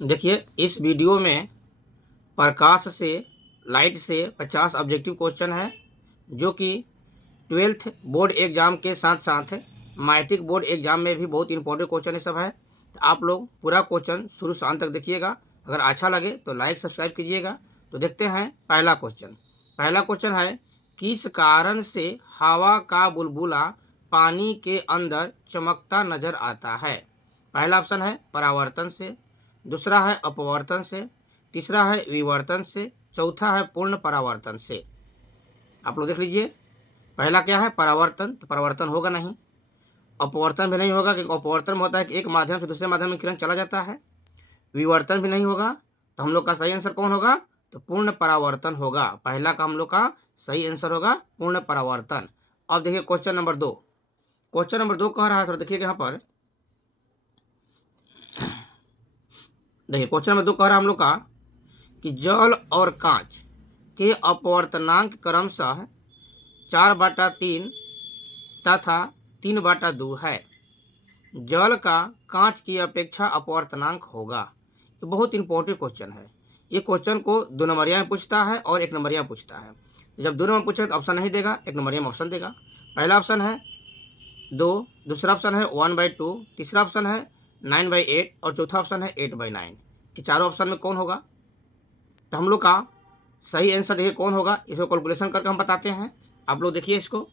देखिए, इस वीडियो में प्रकाश से लाइट से 50 ऑब्जेक्टिव क्वेश्चन है, जो कि 12th बोर्ड एग्जाम के साथ साथ मैट्रिक बोर्ड एग्जाम में भी बहुत इंपॉर्टेंट क्वेश्चन ये सब है। तो आप लोग पूरा क्वेश्चन शुरू से अंत तक देखिएगा। अगर अच्छा लगे तो लाइक सब्सक्राइब कीजिएगा। तो देखते हैं पहला क्वेश्चन। पहला क्वेश्चन है, किस कारण से हवा का बुलबुला पानी के अंदर चमकता नजर आता है? पहला ऑप्शन है परावर्तन से, दूसरा है अपवर्तन से, तीसरा है विवर्तन से, चौथा है पूर्ण परावर्तन से। आप लोग देख लीजिए। पहला क्या है? परावर्तन। तो परावर्तन होगा नहीं। अपवर्तन भी नहीं होगा, क्योंकि अपवर्तन में होता है कि एक माध्यम से दूसरे माध्यम में किरण चला जाता है। विवर्तन भी नहीं होगा। तो हम लोग का सही आंसर कौन होगा? तो पूर्ण परावर्तन होगा। पहला का हम लोग का सही आंसर होगा पूर्ण परावर्तन। अब देखिए क्वेश्चन नंबर 2। क्वेश्चन नंबर 2 कह रहा है, थोड़ा देखिएगा यहाँ पर। देखिए क्वेश्चन नंबर 2 कह रहा है हम लोग का कि जल और कांच के अपवर्तनांक क्रमशः 4/3 तथा 3/2 है। जल का कांच की अपेक्षा अपवर्तनांक होगा। ये बहुत इंपॉर्टेंट क्वेश्चन है। ये क्वेश्चन को 2 नंबरिया में पूछता है और 1 नंबरिया में पूछता है। जब 2 नंबर पूछे तो ऑप्शन नहीं देगा, 1 नंबरिया में ऑप्शन देगा। पहला ऑप्शन है 2, दूसरा ऑप्शन है 1/2, तीसरा ऑप्शन है 9/8 और चौथा ऑप्शन है 8/9। ये चारों ऑप्शन में कौन होगा? तो हम लोग का सही आंसर देखिए कौन होगा, इसको कैलकुलेशन करके हम बताते हैं। आप लोग देखिए इसको।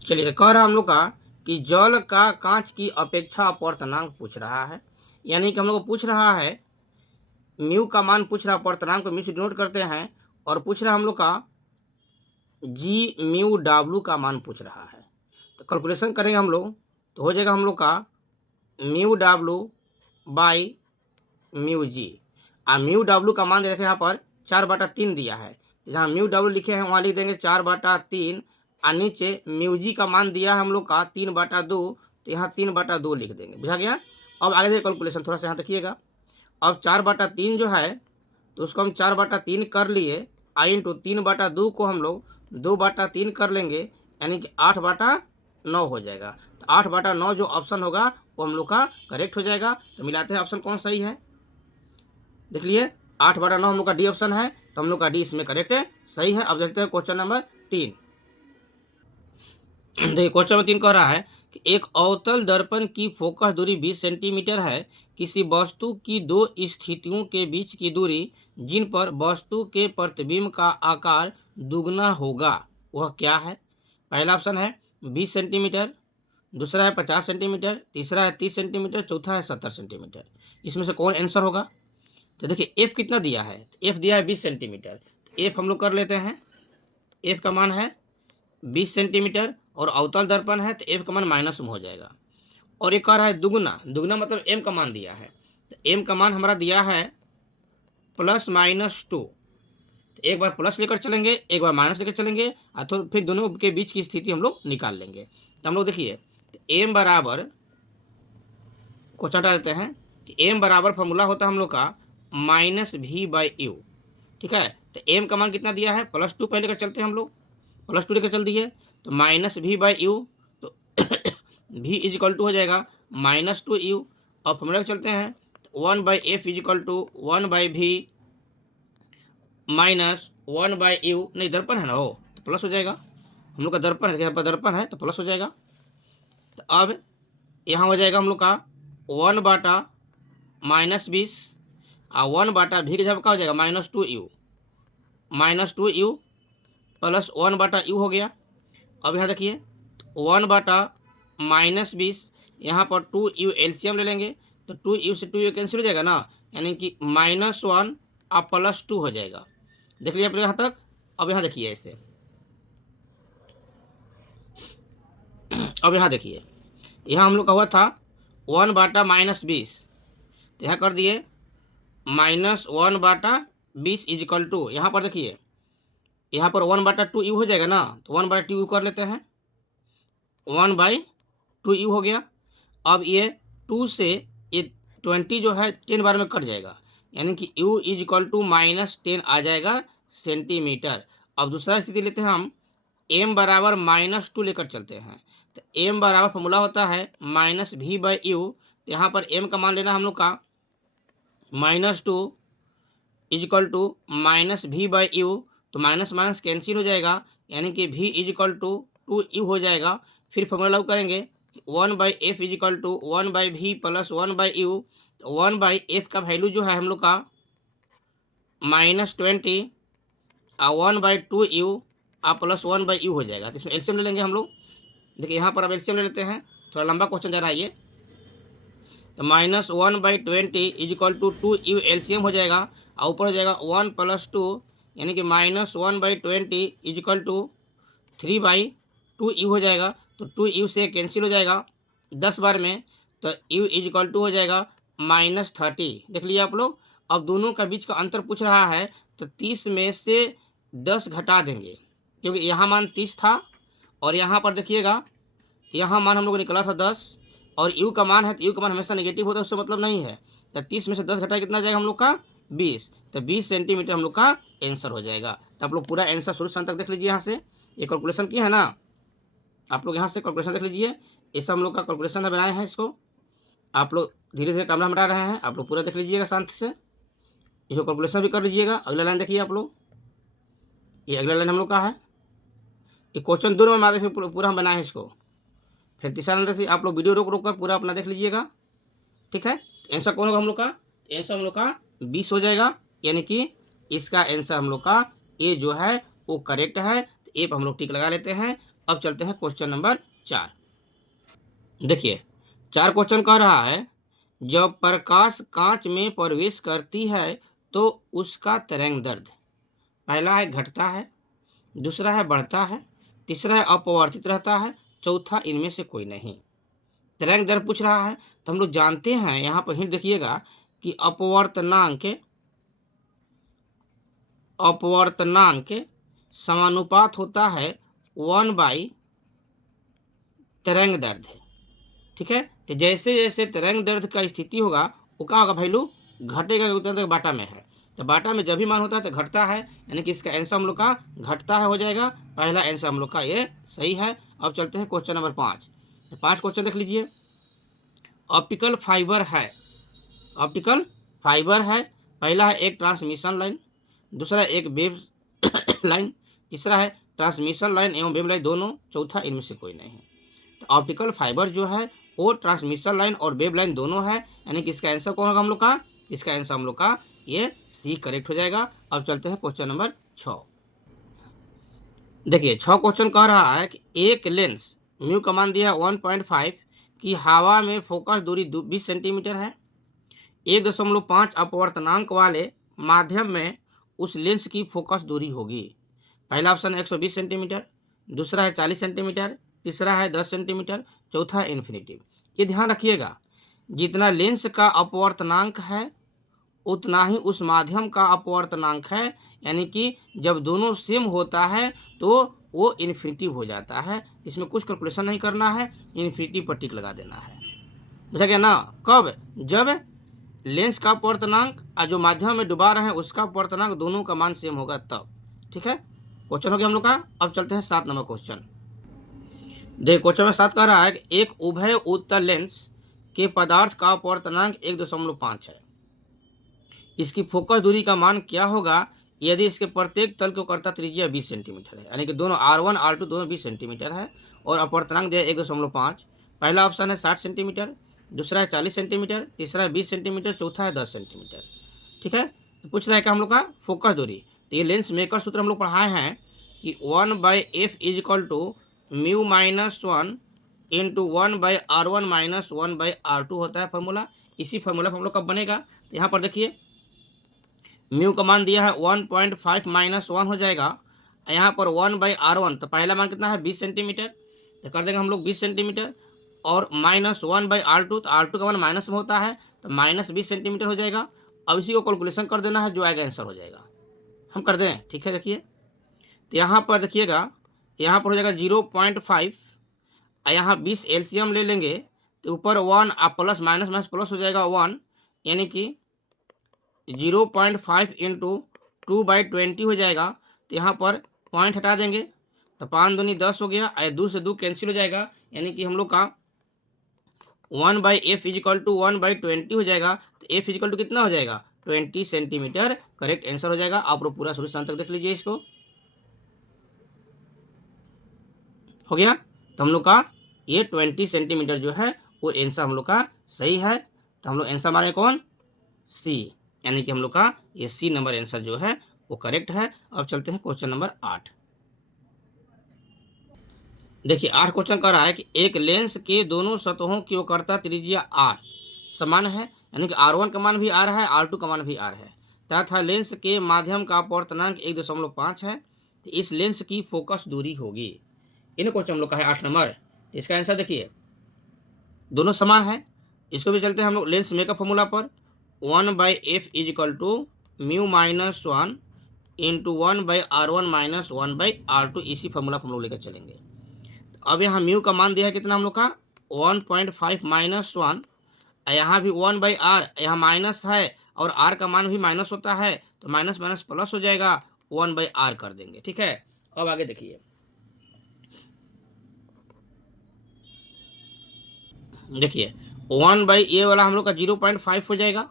चलिए, कह रहा हम लोग का कि जल का कांच की अपेक्षा अपवर्तनांक पूछ रहा है। यानी कि हम लोग को पूछ रहा है, म्यू का मान पूछ रहा है, अपवर्तनांक को म्यू से डिनोट करते हैं, और पूछ रहा है हम लोग का जी म्यू डब्ल्यू का मान पूछ रहा है। तो कैलकुलेशन करेंगे हम लोग, तो हो जाएगा हम लोग का mu W by mu g. Mu W का मान देखें यहाँ पर 4/3 दिया है। जहाँ म्यू डब्ल्यू लिखे हैं वहाँ लिख देंगे 4/3, और नीचे म्यू जी का मान दिया है हम लोग का 3/2, तो यहाँ 3/2 लिख देंगे। बुझा गया? अब आगे देखिए कैलकुलेशन, थोड़ा सा यहाँ देखिएगा। अब 4/3 जो है, तो उसको हम 4/3 कर लिए, आई इंटू 3/2 को हम लोग 2/3 कर लेंगे, यानी कि 8/9 हो जाएगा। तो 8/9 जो ऑप्शन होगा वो हम लोग का करेक्ट हो जाएगा। तो मिलाते हैं ऑप्शन कौन सही है। देख लिए, 8/9 हम लोग का डी ऑप्शन है, तो हम लोग का डी इसमें करेक्ट है, सही है। अब देखते हैं क्वेश्चन नंबर 3। देखिए क्वेश्चन नंबर 3 कह रहा है कि एक अवतल दर्पण की फोकस दूरी 20 सेंटीमीटर है। किसी वस्तु की 2 स्थितियों के बीच की दूरी जिन पर वस्तु के प्रतिबिंब का आकार दुगना होगा, वह क्या है? पहला ऑप्शन है 20 सेंटीमीटर, दूसरा है 50 सेंटीमीटर, तीसरा है 30 सेंटीमीटर, चौथा है 70 सेंटीमीटर। इसमें से कौन आंसर होगा? तो देखिए एफ कितना दिया है, तो एफ दिया है 20 सेंटीमीटर। तो एफ हम लोग कर लेते हैं। एफ का मान है 20 सेंटीमीटर और अवतल दर्पण है, तो एफ का मान माइनस में हो जाएगा। और एक कह रहा है दुगना। दुगना मतलब एम का मान दिया है, तो एम का मान हमारा दिया है +-2। तो एक बार प्लस लेकर चलेंगे, एक बार माइनस लेकर चलेंगे, और तो फिर दोनों के बीच की स्थिति हम लोग निकाल लेंगे। तो हम लोग देखिए, तो एम बराबर को चटा देते हैं कि एम बराबर फॉर्मूला होता है हम लोग का -v/u। ठीक है? तो एम का मान कितना दिया है? +2 पहले लेकर चलते हैं हम लोग, +2 लेकर चल दिए, तो -v/u। तो v इजिकल टू हो जाएगा -2u। और फॉर्मूला चलते हैं, 1/f is equal to 1/v minus 1/u। नहीं, दर्पण है ना वो, तो प्लस हो जाएगा। हम लोग का दर्पण है, यहाँ पर दर्पण है तो प्लस हो जाएगा। तो अब यहाँ हो जाएगा हम लोग का 1/-20, और 1/v की जगह क्या हो जाएगा? -2u, -2u प्लस 1/u हो गया। अब यहाँ देखिए, 1/-20, यहाँ पर 2u एलसीएम ले लेंगे, तो 2u से 2u कैंसिल हो जाएगा ना, यानी कि -1 और +2 हो जाएगा। देख लिया आप लोग यहाँ तक। अब यहाँ देखिए ऐसे, अब यहाँ देखिए, यहाँ हम लोग का हुआ था 1/-20, तो यहाँ कर दिए -1/20 इजिकल टू, यहाँ पर देखिए, यहाँ पर 1/2u हो जाएगा ना, तो 1/2u कर लेते हैं, 1/2u हो गया। अब ये 2 से ये 20 जो है 10 बार में कट जाएगा, यानी कि u इजिकल टू -10 आ जाएगा सेंटीमीटर। अब दूसरा स्थिति लेते हैं हम, m बराबर -2 लेकर चलते हैं, तो m बराबर फॉर्मूला होता है -v/u। तो यहाँ पर m का मान लेना हम लोग का -2 इजिकल टू -v/u, तो माइनस माइनस कैंसिल हो जाएगा, यानी कि v इजिकल टू 2u हो जाएगा। फिर फॉर्मूला लागू करेंगे 1/f is equal to 1/v plus 1/u। तो 1/f का वैल्यू जो है हम लोग का -20 और 1/2u और प्लस 1/u हो जाएगा। तो इसमें एलसीएम ले लेंगे हम लोग। देखिए यहाँ पर अब एलसीएम ले लेते हैं, थोड़ा लंबा क्वेश्चन जा रहा है ये। तो -1/20 इजिकल टू 2u एलसीएम हो जाएगा, और ऊपर हो जाएगा 1 + 2, यानी कि -1/20 इजिकल टू 3/2u हो जाएगा। तो 2u से कैंसिल हो जाएगा 10 बार में, तो u इजिकल टू हो जाएगा -30। देख लिया आप लोग। अब दोनों का बीच का अंतर पूछ रहा है, तो 30 में से 10 घटा देंगे, क्योंकि यहाँ मान 30 था और यहाँ पर देखिएगा यहाँ मान हम लोग को निकला था 10, और u का मान है, तो u का मान हमेशा नेगेटिव होता है, उससे मतलब नहीं है। तो 30 में से 10 घटाए कितना जाएगा हम लोग का 20, तो 20 सेंटीमीटर हम लोग का आंसर हो जाएगा। तो आप लोग पूरा आंसर सोल्यूशन तक देख लीजिए। यहाँ से ये कैलकुलेशन की है ना, आप लोग यहाँ से कैलकुलेशन देख लीजिए। ये सब हम लोग का कैलकुलेशन बनाए हैं, इसको आप लोग धीरे धीरे कैमरा हटा रहे हैं, आप लोग पूरा देख लीजिएगा शांति से, इसको कैलकुलेशन भी कर लीजिएगा। अगला लाइन देखिए आप लोग, ये अगला लाइन हम लोग का है। ये क्वेश्चन दोनों में आगे से पूरा हम बनाए हैं इसको। फिर तीसरा लाइन देखिए, आप लोग वीडियो रोक रोक कर पूरा अपना देख लीजिएगा, ठीक है। आंसर कौन होगा हम लोग का, आंसर हम लोग का 20 हो जाएगा, यानी कि इसका आंसर हम लोग का ए जो है वो करेक्ट है। तो ए पर हम लोग टिक लगा लेते हैं। अब चलते हैं क्वेश्चन नंबर 4। देखिए 4 क्वेश्चन कह रहा है, जब प्रकाश कांच में प्रवेश करती है तो उसका तरंग दैर्ध्य पहला है घटता है, दूसरा है बढ़ता है, तीसरा है अपवर्तित रहता है, चौथा इनमें से कोई नहीं। तरंग दैर्ध्य पूछ रहा है, तो हम लोग जानते हैं, यहाँ पर हिंट देखिएगा कि अपवर्तनांक समानुपात होता है 1/तरंग दैर्ध्य, ठीक है। तो जैसे जैसे तरंग दैर्ध्य का स्थिति होगा वो क्या होगा, वैल्यू घटेगा, क्योंकि बाटा में है। तो बाटा में जब भी मान होता है तो घटता है, यानी कि इसका आंसर हम लोग का घटता है हो जाएगा। पहला आंसर हम लोग का ये सही है। अब चलते हैं क्वेश्चन नंबर 5। तो 5 क्वेश्चन देख लीजिए। ऑप्टिकल फाइबर है, पहला है एक ट्रांसमिशन लाइन, दूसरा एक वेव लाइन, तीसरा है ट्रांसमिशन लाइन एवं वेव लाइन दोनों, चौथा इनमें से कोई नहीं है। तो ऑप्टिकल फाइबर जो है वो ट्रांसमिशन लाइन और वेव लाइन दोनों है, यानी कि इसका आंसर कौन होगा हम लोग का, इसका आंसर हम लोग का ये सी करेक्ट हो जाएगा। अब चलते हैं क्वेश्चन नंबर 6। देखिए 6 क्वेश्चन कह रहा है कि एक लेंस म्यू का मान दिया 1.5 की हवा में फोकस दूरी 20 सेंटीमीटर है। 1.5 अपवर्तनांक वाले माध्यम में उस लेंस की फोकस दूरी होगी। पहला ऑप्शन है 120 सेंटीमीटर, दूसरा है 40 सेंटीमीटर, तीसरा है 10 सेंटीमीटर, चौथा है इन्फिनिटी। ये ध्यान रखिएगा, जितना लेंस का अपवर्तनांक है उतना ही उस माध्यम का अपवर्तनांक है, यानी कि जब दोनों सेम होता है तो वो इन्फिनिटी हो जाता है। इसमें कुछ कैलकुलेशन नहीं करना है, इन्फिनिटी पर टिक लगा देना है, बुझा गया ना। कब, जब लेंस का अपवर्तनांक और जो माध्यम में डुबा रहे हैं उसका अपवर्तनांक दोनों का मान सेम होगा तब, ठीक है। क्वेश्चन हो गया हम लोग का। अब चलते हैं 7 नंबर क्वेश्चन। देखिए क्वेश्चन में 7 कह रहा है कि एक उभय उत्तल लेंस के पदार्थ का अपवर्तनांक 1.5 है। इसकी फोकस दूरी का मान क्या होगा यदि इसके प्रत्येक तल को करता त्रिज्या 20 सेंटीमीटर है, यानी कि दोनों R1 R2 दोनों 20 सेंटीमीटर है और अपवर्तनांक दिया 1.5। पहला ऑप्शन है 60 सेंटीमीटर, दूसरा है 40 सेंटीमीटर, तीसरा है 20 सेंटीमीटर, चौथा है 10 सेंटीमीटर, ठीक है। तो पूछ रहा है कि हम लोग का फोकस दूरी, तो ये लेंस मेकर सूत्र हम लोग पढ़ाए हैं कि 1/f is equal to mu -1 into 1/R1 - 1/R2 होता है फॉर्मूला। इसी फॉर्मूला पर हम लोग कब बनेगा, तो यहाँ पर देखिए म्यू का मान दिया है 1.5 - 1 हो जाएगा, यहाँ पर 1/R1, तो पहला मान कितना है 20 सेंटीमीटर, तो कर देंगे हम लोग 20 सेंटीमीटर, और -1/R2, तो R2 का मान माइनस में होता है तो -20 सेंटीमीटर हो जाएगा। अब इसी को कैलकुलेशन कर देना है, जो आएगा आंसर हो जाएगा। हम कर दें, ठीक है। देखिए तो यहाँ पर देखिएगा, यहाँ पर हो जाएगा 0.5, यहाँ 20 एलसीएम ले लेंगे तो ऊपर 1 आप प्लस माइनस माइनस प्लस हो जाएगा 1, यानी कि 0.5 इंटू 2/20 हो जाएगा। तो यहाँ पर पॉइंट हटा देंगे तो 5 दूनी 10 हो गया, 2 से 2 कैंसिल हो जाएगा, यानी कि हम लोग का 1/f इजिकल टू 1/20 हो जाएगा। तो ए फिजिकल टू कितना हो जाएगा 20 सेंटीमीटर करेक्ट आंसर हो जाएगा। आप लोग पूरा शुरू से अंत तक देख लीजिए इसको। हो गया, तो हम लोग का ये 20 सेंटीमीटर जो है वो आंसर हम लोग का सही है। तो हम लोग आंसर हमारे कौन सी, यानी कि हम लोग का ये सी नंबर आंसर जो है वो करेक्ट है। अब चलते हैं क्वेश्चन नंबर 8। देखिए 8 क्वेश्चन कह रहा है कि एक लेंस के दोनों सतहों की वक्रता त्रिज्या r समान है, यानी कि R1 का मान भी r है, R2 का मान भी r है, तथा लेंस के माध्यम का अपवर्तनांक 1.5 है, तो इस लेंस की फोकस दूरी होगी। इन क्वेश्चन हम लोग का है 8 नंबर। इसका आंसर देखिए दोनों समान है। इसको भी चलते हैं हम लोग लेंस मेकअप फॉर्मूला पर 1/f = μ-1 इंटू 1/r1 - 1/r2, इसी फॉर्मूला पर हम लोग लेकर चलेंगे। अब यहाँ म्यू का मान दिया है कितना हम लोग का 1.5 - 1, यहाँ भी 1/r, यहाँ माइनस है और r का मान भी माइनस होता है, तो माइनस माइनस प्लस हो जाएगा, 1/r कर देंगे। ठीक है, अब आगे देखिए, देखिए 1/a वाला हम लोग का 0.5 हो जाएगा,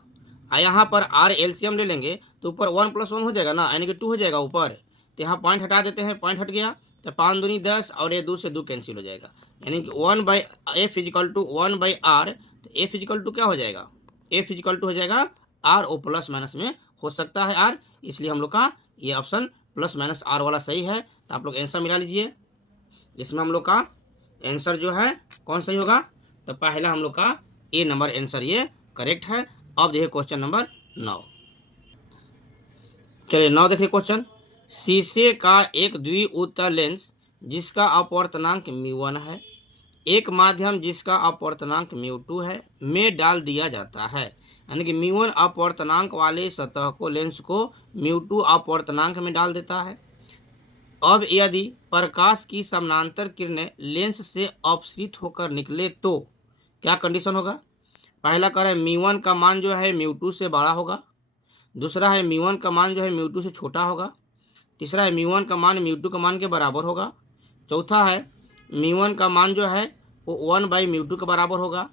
और यहाँ पर r एलसीएम ले लेंगे तो ऊपर 1 + 1 हो जाएगा ना, यानी कि 2 हो जाएगा ऊपर, तो यहाँ पॉइंट हटा देते हैं, पॉइंट हट गया, तो 5 दूनी 10 और ये 2 से 2 कैंसिल हो जाएगा, यानी कि 1/f = 1/r। तो f = क्या हो जाएगा, f = हो जाएगा r, और प्लस माइनस में हो सकता है r, इसलिए हम लोग का ये ऑप्शन प्लस माइनस r वाला सही है। तो आप लोग आंसर मिला लीजिए। इसमें हम लोग का आंसर जो है कौन सही होगा, तो पहला हम लोग का ए नंबर आंसर ये करेक्ट है। अब देखिए क्वेश्चन नंबर 9। चलिए 9 देखिए क्वेश्चन, शीशे का एक द्विउत्तल लेंस जिसका अपवर्तनांक μ1 है, एक माध्यम जिसका अपवर्तनांक μ2 है में डाल दिया जाता है, यानी कि μ1 अपवर्तनांक वाले सतह को लेंस को μ2 अपवर्तनांक में डाल देता है। अब यदि प्रकाश की समानांतर किरणें लेंस से अपसृत होकर निकले तो क्या कंडीशन होगा। पहला कह रहा है μ1 का मान जो है μ2 से बड़ा होगा, दूसरा है μ1 का मान जो है μ2 से छोटा होगा, तीसरा है μ1 का मान μ2 का मान के बराबर होगा, चौथा है μ1 का मान जो है वो 1/μ2 के बराबर होगा।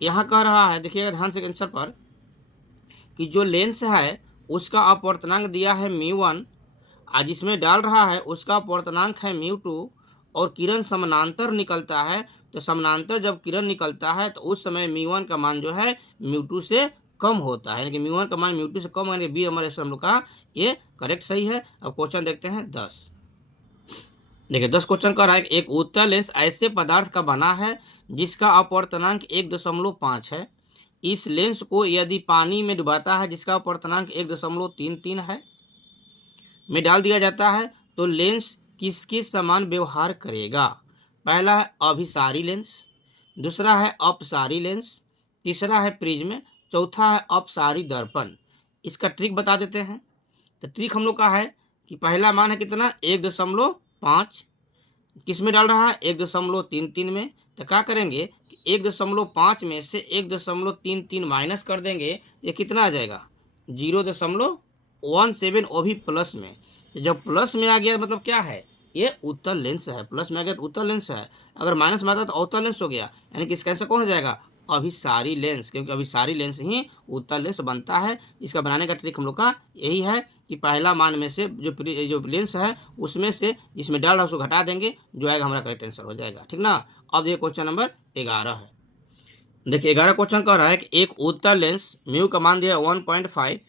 यहाँ कह रहा है, देखिएगा ध्यान से आंसर पर, कि जो लेंस है उसका अपवर्तनांक दिया है μ1, आज जिसमें डाल रहा है उसका अपवर्तनांक है μ2, और किरण समानांतर निकलता है, तो समानांतर जब किरण निकलता है तो उस समय μ1 का मान जो है μ2 से कम होता है, यानी कि μ1 का मान μ2 से कम, यानी बी हमारे हम लोग का ये करेक्ट सही है। अब क्वेश्चन देखते हैं 10। देखिए 10 क्वेश्चन का रहा है, एक उत्तल लेंस ऐसे पदार्थ का बना है जिसका अपवर्तनांक 1.5 है, इस लेंस को यदि पानी में डुबाता है जिसका अपवर्तनांक 1.33 है में डाल दिया जाता है, तो लेंस किसके समान व्यवहार करेगा। पहला है अभिसारी लेंस, दूसरा है अपसारी लेंस, तीसरा है प्रिज्म, चौथा है अपसारी दर्पण। इसका ट्रिक बता देते हैं। तो ट्रिक हम लोग का है कि पहला मान है कितना 1.5, किस में डाल रहा है 1.33 में, तो क्या करेंगे कि 1.5 में से 1.33 माइनस कर देंगे, ये कितना आ जाएगा 0.17, वो भी प्लस में। तो जब प्लस में आ गया मतलब क्या है, ये उत्तल लेंस है, प्लस में आ गया तो उत्तल लेंस है, अगर माइनस में आता तो अवतल लेंस हो गया, यानी कि इसका आंसर कौन हो जाएगा अभिसारी लेंस, क्योंकि अभिसारी लेंस ही उत्तल लेंस बनता है। इसका बनाने का ट्रिक हम लोग का यही है कि पहला मान में से जो लेंस है उसमें से जिसमें डाल रहा है उसको घटा देंगे, जो आएगा हमारा करेक्ट आंसर हो जाएगा। ठीक ना। अब ये क्वेश्चन नंबर 11 है। देखिए 11 क्वेश्चन कह रहा है कि एक उत्तल लेंस म्यू का मान दिया 1.5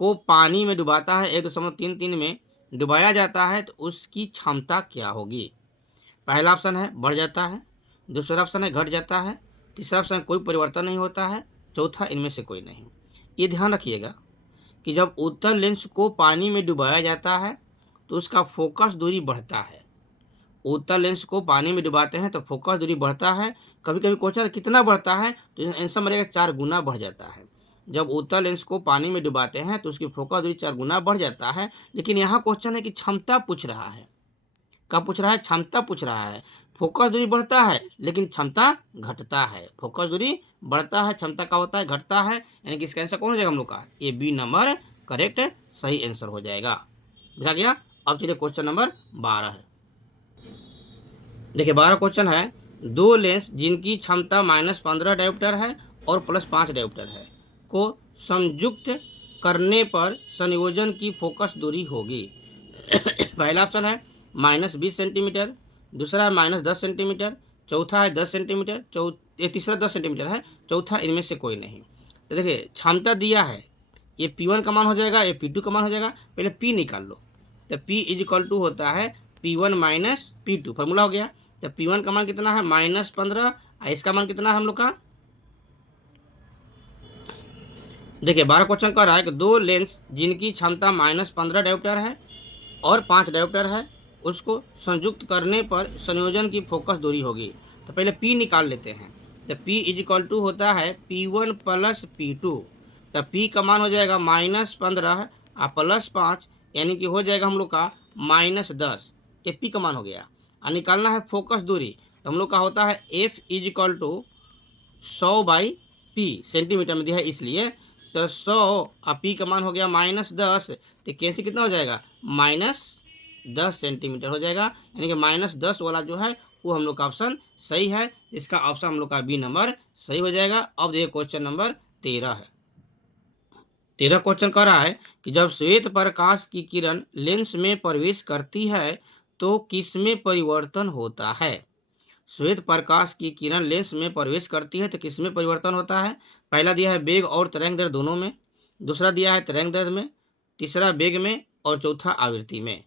को पानी में डुबाता है, 1.33 में डुबाया जाता है, तो उसकी क्षमता क्या होगी। पहला ऑप्शन है बढ़ जाता है, दूसरा ऑप्शन है घट जाता है, तीसरा ऑप्शन कोई परिवर्तन नहीं होता है, चौथा इनमें से कोई नहीं। ये ध्यान रखिएगा कि जब उत्तल लेंस को पानी में डुबाया जाता है तो उसका फोकस दूरी बढ़ता है। उत्तल लेंस को पानी में डुबाते हैं तो फोकस दूरी बढ़ता है। कभी कभी क्वेश्चन कितना बढ़ता है, तो आंसर मिलेगा 4 गुना बढ़ जाता है। जब उत्तल लेंस को पानी में डुबाते हैं तो उसकी फोकस दूरी 4 गुना बढ़ जाता है। लेकिन यहाँ क्वेश्चन है कि क्षमता पूछ रहा है, क्या पूछ रहा है, क्षमता पूछ रहा है। फोकस दूरी बढ़ता है लेकिन क्षमता घटता है, फोकस दूरी बढ़ता है, क्षमता का होता है घटता है, यानी कि इसका आंसर कौन हो जाएगा हम लोग का, ये बी नंबर करेक्ट सही आंसर हो जाएगा। बुझा गया। अब चलिए क्वेश्चन नंबर 12 है। देखिए 12 क्वेश्चन है, दो लेंस जिनकी क्षमता -15 डायोप्टर है और +5 डायोप्टर है, को संयुक्त करने पर संयोजन की फोकस दूरी होगी। पहला ऑप्शन है -20 सेंटीमीटर, दूसरा है -10 सेंटीमीटर, चौथा है 10 सेंटीमीटर, तीसरा 10 सेंटीमीटर है, चौथा इनमें से कोई नहीं। तो देखिए क्षमता दिया है, ये P1 का मान हो जाएगा, ये P2 का मान हो जाएगा। पहले P निकाल लो, तो P इज इक्वल टू होता है P1 माइनस P2, फॉर्मूला हो गया। तो P1 का मान कितना है -15, इसका मान कितना है हम लोग का, देखिए 12 क्वेश्चन कर रहा है कि दो लेंस जिनकी क्षमता -15 डायोप्टर है और 5 डायोप्टर है, उसको संयुक्त करने पर संयोजन की फोकस दूरी होगी। तो पहले P निकाल लेते हैं। तो P इज इक्वल टू होता है P1 प्लस P2। तो P का मान हो जाएगा -15 और +5, यानी कि हो जाएगा हम लोग का -10। ये P का मान हो गया। और निकालना है फोकस दूरी, तो हम लोग का होता है F is equal to 100/P, centimetre में दिया है इसलिए। तो 100 और P का मान हो गया -10, तो कैसे कितना हो जाएगा -10 सेंटीमीटर हो जाएगा, यानी कि -10 वाला जो है वो हम लोग का ऑप्शन सही है। इसका ऑप्शन हम लोग का बी नंबर सही हो जाएगा। अब देखिए क्वेश्चन नंबर 13 है। 13 क्वेश्चन कह रहा है कि जब श्वेत प्रकाश की किरण लेंस में प्रवेश करती है तो किसमें परिवर्तन होता है। श्वेत प्रकाश की किरण लेंस में प्रवेश करती है तो किसमें परिवर्तन होता है। पहला दिया है वेग और तरंग दैर्ध्य दोनों में, दूसरा दिया है तरंग दैर्ध्य में, तीसरा वेग में और चौथा आवृत्ति में।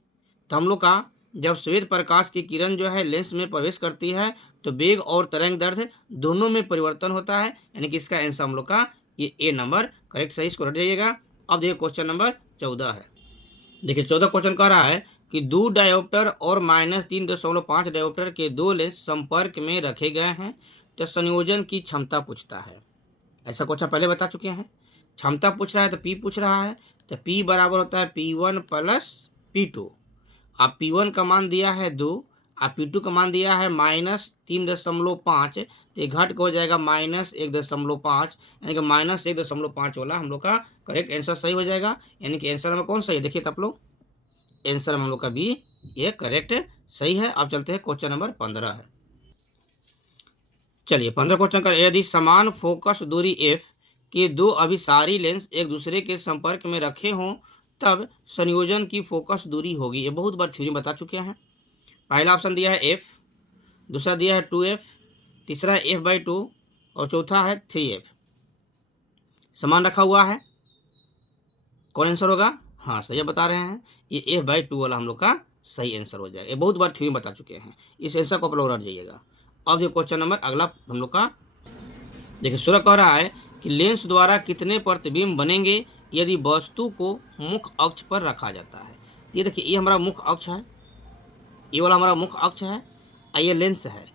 तो हम लोग का जब श्वेत प्रकाश की किरण जो है लेंस में प्रवेश करती है तो वेग और तरंग दैर्ध्य दोनों में परिवर्तन होता है, यानी कि इसका आंसर हम लोग का ये ए नंबर करेक्ट सही, इसको रट जाइएगा। अब देखिए क्वेश्चन नंबर 14 है। देखिए 14 क्वेश्चन कह रहा है कि 2 डायोप्टर और -3.5 डायोप्टर के दो लेंस संपर्क में रखे गए हैं, तो संयोजन की क्षमता पूछता है। ऐसा क्वेश्चन पहले बता चुके हैं। क्षमता पूछ रहा है तो P पूछ रहा है, तो P बराबर होता है P1 प्लस P2। अब P1 का मान दिया है 2 और P2 का मान दिया है -3.5, तो ये घट के हो जाएगा -1.5, यानी कि -1.5 वाला हम लोग का करेक्ट आंसर सही हो जाएगा। यानी कि आंसर हमें कौन सही है, देखिए आप लोग, आंसर हम लोग का बी ये करेक्ट सही है। अब चलते हैं क्वेश्चन नंबर 15 है। चलिए 15 क्वेश्चन का, यदि समान फोकस दूरी f के दो अभिसारी लेंस एक दूसरे के संपर्क में रखे हों तब संयोजन की फोकस दूरी होगी। ये बहुत बार थ्योरी बता चुके हैं। पहला ऑप्शन दिया है f, दूसरा दिया है 2f, तीसरा है f/2 और चौथा है 3f। समान रखा हुआ है, कौन आंसर होगा, हाँ सही बता रहे हैं, ये f/2 वाला हम लोग का सही आंसर हो जाएगा। ये बहुत बार थ्योरी बता चुके हैं, इस आंसर को आप लोग रट जाइएगा। अब ये क्वेश्चन नंबर अगला हम लोग का, देखिए 16 कह रहा है कि लेंस द्वारा कितने प्रतिबिंब बनेंगे यदि वस्तु को मुख्य अक्ष पर रखा जाता है। ये देखिए ये हमारा मुख्य अक्ष है, ये वाला हमारा मुख्य अक्ष है और ये लेंस है।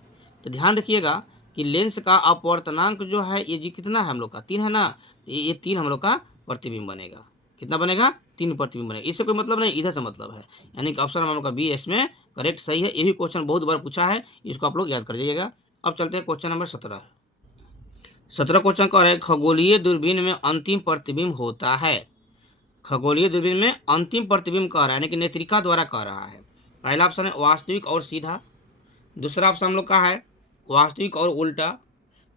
तो ध्यान रखिएगा कि लेंस का अपवर्तनांक जो है ये जी कितना है हम लोग का 3 है ना, ये 3 हम लोग का प्रतिबिंब बनेगा। कितना बनेगा, 3 प्रतिबिंब बनेगा। इससे कोई मतलब नहीं, इधर से मतलब है, यानी कि ऑप्शन हम लोग का बी इसमें करेक्ट सही है। ये भी क्वेश्चन बहुत बार पूछा है, इसको आप लोग याद कर जाइएगा। अब चलते हैं क्वेश्चन नंबर 17। 17 क्वेश्चन कह रहे हैं खगोलीय दूरबीन में अंतिम प्रतिबिंब होता है। खगोलीय दूरबीन में अंतिम प्रतिबिंब कह रहा है, यानी कि नेत्रिका द्वारा कह रहा है। पहला ऑप्शन है वास्तविक और सीधा, दूसरा ऑप्शन हम लोग का है वास्तविक और उल्टा,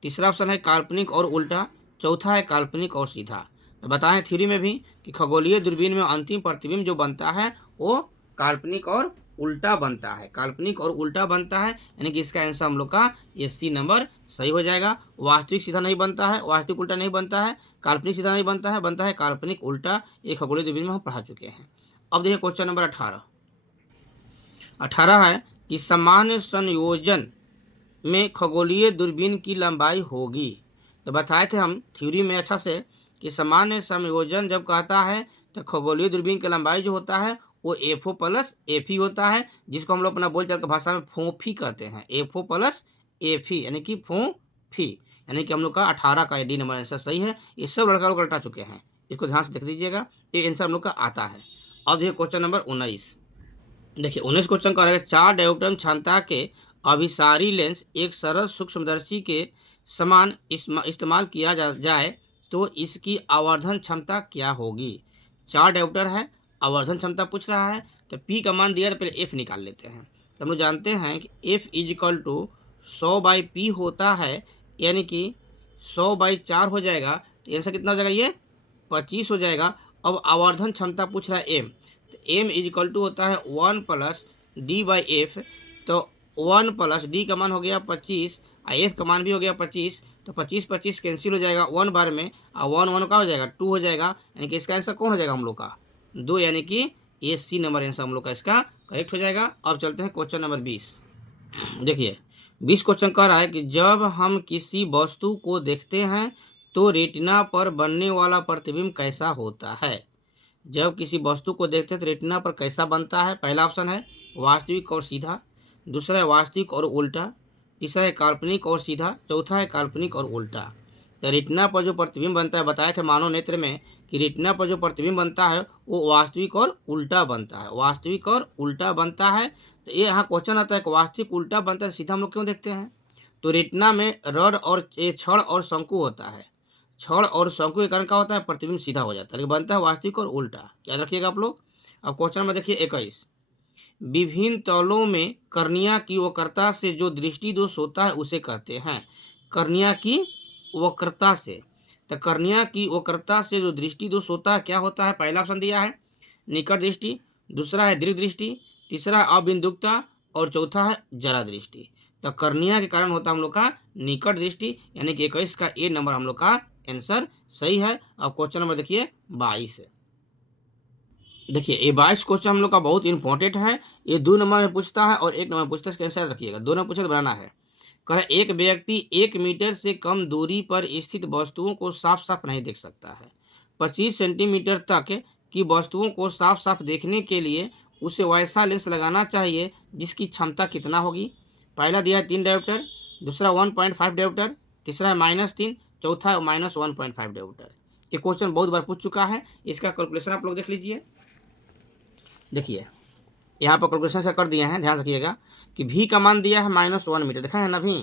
तीसरा ऑप्शन है काल्पनिक और उल्टा, चौथा है काल्पनिक और सीधा। तो बताएं थ्योरी में भी कि खगोलीय दूरबीन में अंतिम प्रतिबिंब जो बनता है वो काल्पनिक और उल्टा बनता है, काल्पनिक और उल्टा बनता है, यानी कि इसका आंसर हम लोग का ये सी नंबर सही हो जाएगा। वास्तविक सीधा नहीं बनता है, वास्तविक उल्टा नहीं बनता है, काल्पनिक सीधा नहीं बनता है, बनता है काल्पनिक उल्टा। ये खगोलीय दूरबीन में हम पढ़ा चुके हैं। अब देखिए क्वेश्चन नंबर 18 है कि सामान्य संयोजन में खगोलीय दूरबीन की लंबाई होगी। तो बताए थे हम थ्योरी में अच्छा से कि सामान्य संयोजन जब कहता है तो खगोलीय दूरबीन की लंबाई जो होता है वो FO प्लस FE होता है, जिसको हम लोग अपना बोलचाल की भाषा में फोफी कहते हैं। FO प्लस FE यानी कि फोफी, यानी कि हम लोग का 18 का डी नंबर आंसर सही है। ये सब लड़का लोग रटा चुके हैं, इसको ध्यान से देख लीजिएगा, ये आंसर हम लोग का आता है। अब देखिए क्वेश्चन नंबर 19। देखिए 19 क्वेश्चन का रहेगा 4 डायोप्टर क्षमता के अभिसारी लेंस एक सरल सूक्ष्मदर्शी के समान इस्तेमाल किया जाए तो इसकी आवर्धन क्षमता क्या होगी। 4 डायोप्टर है, आवर्धन क्षमता पूछ रहा है, तो P का मान दिया तो पहले F निकाल लेते हैं। तो हम लोग जानते हैं कि F is equal to 100/P होता है, यानी कि 100/4 हो जाएगा। तो आंसर कितना हो जाएगा, ये 25 हो जाएगा। अब आवर्धन क्षमता पूछ रहा है एम, तो एम इज इक्वल टू होता है 1 प्लस डी बाई एफ। तो 1 प्लस डी का मान हो गया 25 और एफ का मान भी हो गया 25। तो 25 कैंसिल हो जाएगा 1 बार में, और 1 1 का हो जाएगा 2 हो जाएगा, यानी कि इसका आंसर कौन हो जाएगा हम लोग का 2, यानी कि ये सी नंबर आंसर हम लोग का इसका करेक्ट हो जाएगा। अब चलते हैं क्वेश्चन नंबर 20। देखिए 20 क्वेश्चन कह रहा है कि जब हम किसी वस्तु को देखते हैं तो रेटिना पर बनने वाला प्रतिबिंब कैसा होता है। जब किसी वस्तु को देखते हैं तो रेटिना पर कैसा बनता है। पहला ऑप्शन है वास्तविक और सीधा, दूसरा है वास्तविक और उल्टा, तीसरा है काल्पनिक और सीधा, चौथा है काल्पनिक और उल्टा। तो रेटिना पर जो प्रतिबिंब बनता है, बताए थे मानव नेत्र में कि रेटिना पर जो प्रतिबिंब बनता है वो वास्तविक और उल्टा बनता है, वास्तविक और उल्टा बनता है। तो ये यहाँ क्वेश्चन आता है कि वास्तविक उल्टा बनता है, सीधा हम लोग क्यों देखते हैं। तो रेटिना में रड और छड़ और शंकु होता है, छड़ और शंकु के कारण क्या होता है, प्रतिबिंब सीधा हो जाता है, लेकिन बनता है वास्तविक और उल्टा, याद रखिएगा आप लोग। अब क्वेश्चन में देखिए 21, विभिन्न तौलों में कर्निया की वक्रता से जो दृष्टि दोष होता है उसे कहते हैं। कर्निया की वक्रता से, तो कर्निया की वक्रता से जो दृष्टि दोष होता है क्या होता है। पहला ऑप्शन दिया है निकट दृष्टि, दूसरा है दीर्घ दृष्टि, तीसरा है अबिंदुकता और चौथा है जरा दृष्टि। तो कर्निया के कारण होता है हम लोग का निकट दृष्टि, यानी कि 21 का ए नंबर हम लोग का आंसर सही है। अब क्वेश्चन नंबर देखिए 22। देखिए ये 22 क्वेश्चन हम लोग का बहुत इंपॉर्टेंट है। ये 2 नंबर में पूछता है और 1 नंबर में पूछता है, इसका आंसर रखिएगा। दोनों पूछे तो बनाना है। कह रहा है एक व्यक्ति 1 मीटर से कम दूरी पर स्थित वस्तुओं को साफ साफ नहीं देख सकता है। 25 सेंटीमीटर तक की वस्तुओं को साफ साफ देखने के लिए उसे वैसा लेंस लगाना चाहिए जिसकी क्षमता कितना होगी। पहला दिया है 3 डायोप्टर, दूसरा 1.5 डायोप्टर, तीसरा है -3, चौथा है -1.5 डायोप्टर। ये क्वेश्चन बहुत बार पूछ चुका है, इसका कैलकुलेशन आप लोग देख लीजिए। देखिए यहाँ पर कैलकुलेशन से कर दिए हैं, ध्यान रखिएगा कि भी का मान दिया है -1 मीटर, देखा है ना भी।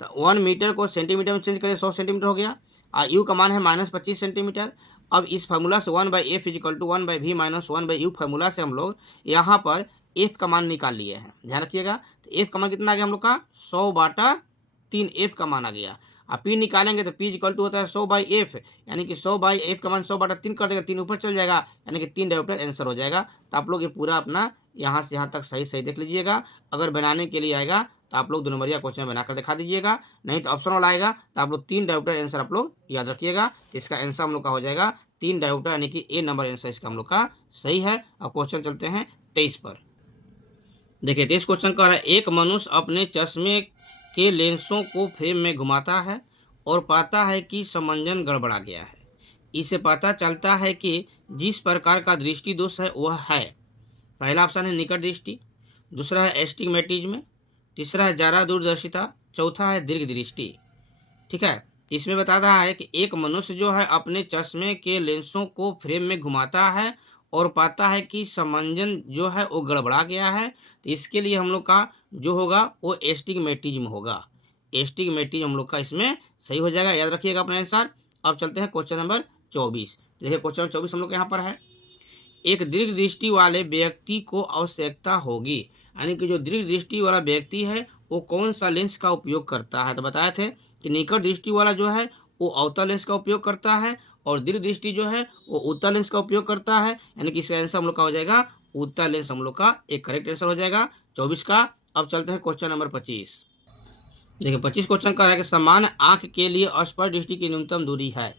तो 1 मीटर को सेंटीमीटर में चेंज करें 100 सेंटीमीटर हो गया, और यू का मान है -25 सेंटीमीटर। अब इस फार्मूला से 1/f = 1/v - 1/u फार्मूला से हम लोग यहाँ पर f का मान निकाल लिए हैं, ध्यान रखिएगा। तो f का मान कितना आ गया हम लोग का 100/3 f का मान आ गया। अब p निकालेंगे तो p = होता है 100/f, यानी कि 100/f का मान 100/3 कर देगा, 3 ऊपर चल जाएगा, यानी कि 3 डायोप्टर आंसर हो जाएगा। तो आप लोग ये पूरा अपना यहाँ से यहाँ तक सही सही देख लीजिएगा। अगर बनाने के लिए आएगा तो आप लोग 2 नंबरिया क्वेश्चन बनाकर दिखा दीजिएगा, नहीं तो ऑप्शन वाला आएगा तो आप लोग 3 डायोप्टर आंसर आप लोग याद रखिएगा। इसका आंसर हम लोग का हो जाएगा 3 डायोप्टर, यानी कि ए नंबर आंसर इसका हम लोग का सही है। अब क्वेश्चन चलते हैं 23 पर। देखिए 23 क्वेश्चन कह रहा है एक मनुष्य अपने चश्मे के लेंसों को फ्रेम में घुमाता है और पाता है कि समंजन गड़बड़ा गया है। इसे पता चलता है कि जिस प्रकार का दृष्टि दोष है वह है। पहला ऑप्शन है निकट दृष्टि, दूसरा है एस्टिग्मेटिज्म, तीसरा है ज़्यादा दूरदर्शिता, चौथा है दीर्घ दृष्टि। ठीक है, इसमें बता रहा है कि एक मनुष्य जो है अपने चश्मे के लेंसों को फ्रेम में घुमाता है और पाता है कि समंजन जो है वो गड़बड़ा गया है। तो इसके लिए हम लोग का जो होगा वो एस्टिग्मेटिज्म होगा। एस्टिग्मेटिज्म हम लोग का इसमें सही हो जाएगा, याद रखिएगा अपना आंसर। अब चलते हैं क्वेश्चन नंबर 24। देखिए क्वेश्चन नंबर 24 हम लोग यहाँ पर है, एक दीर्घ दृष्टि वाले व्यक्ति को आवश्यकता होगी, यानी कि जो दीर्घ दृष्टि वाला व्यक्ति है वो कौन सा लेंस का उपयोग करता है। तो बताए थे कि निकट दृष्टि वाला जो है वो अवतल लेंस का उपयोग करता है और दीर्घ दृष्टि जो है वो उत्तल लेंस का उपयोग करता है, यानी कि इसका आंसर हम लोग का हो जाएगा उत्तल लेंस हम लोग का एक करेक्ट आंसर हो जाएगा 24 का। अब चलते हैं क्वेश्चन नंबर 25। देखिए 25 क्वेश्चन का है कि समान आंख के लिए स्पर्श दृष्टि की न्यूनतम दूरी है।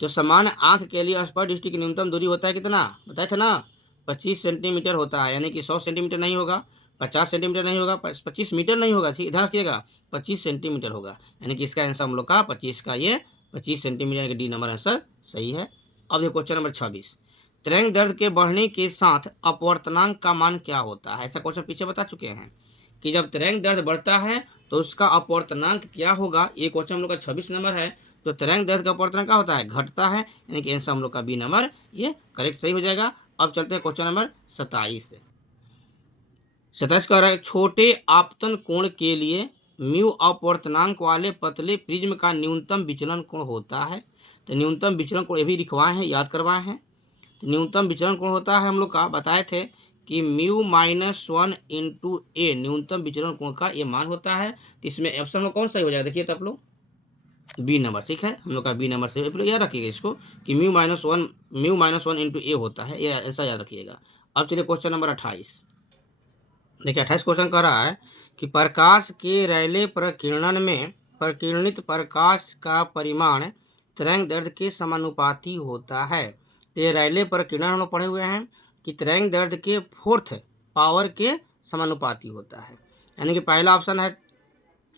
तो समान आंख के लिए स्पर्श दृष्टि की न्यूनतम दूरी होता है कितना, बताए थे ना 25 सेंटीमीटर होता है, यानी कि 100 सेंटीमीटर नहीं होगा, 50 सेंटीमीटर नहीं होगा, 25 मीटर नहीं होगा, ठीक ध्यान रखिएगा 25 सेंटीमीटर होगा, यानी कि इसका आंसर हम लोग का 25 का ये 25 सेंटीमीटर, यानी कि डी नंबर आंसर सही है। अब ये क्वेश्चन नंबर 26, तरंग दर्द के बढ़ने के साथ अपवर्तनांक का मान क्या होता है। ऐसा क्वेश्चन पीछे बता चुके हैं कि जब तरंग दर्द बढ़ता है तो उसका अपवर्तनांक क्या होगा। ये क्वेश्चन हम लोग का 26 नंबर है। तो तरंग दर्द का अपवर्तनांक क्या होता है, घटता है, यानी कि आंसर हम लोग का बी नंबर ये करेक्ट सही हो जाएगा। अब चलते हैं क्वेश्चन नंबर 27। 27 कह रहा है छोटे आपतन कोण के लिए म्यू अपवर्तनांक वाले पतले प्रिज्म का न्यूनतम विचलन कोण होता है। तो न्यूनतम विचलन कोण ये भी लिखवाए हैं, याद करवाए हैं। तो न्यूनतम विचलन कोण होता है हम लोग का बताए थे कि म्यू -1 × ए न्यूनतम विचलन कोण का ये मान होता है। तो इसमें ऑप्शन में कौन सा हो जाएगा, देखिए तो आप लोग बी नंबर, ठीक है, हम लोग का बी नंबर से याद रखिएगा इसको कि म्यू माइनस वन इंटू ए होता है, ये ऐसा याद रखिएगा। अब चलिए क्वेश्चन नंबर 28। देखिए 28 क्वेश्चन कह रहा है कि प्रकाश के रैले प्रकीर्णन में प्रकीर्णित प्रकाश का परिमाण तरंग दैर्ध्य के समानुपाती होता है। तो ये रैले प्रकीर्णन हम लोग पढ़े हुए हैं कि तरंग दैर्ध्य के फोर्थ पावर के समानुपाती होता है। यानी कि पहला ऑप्शन है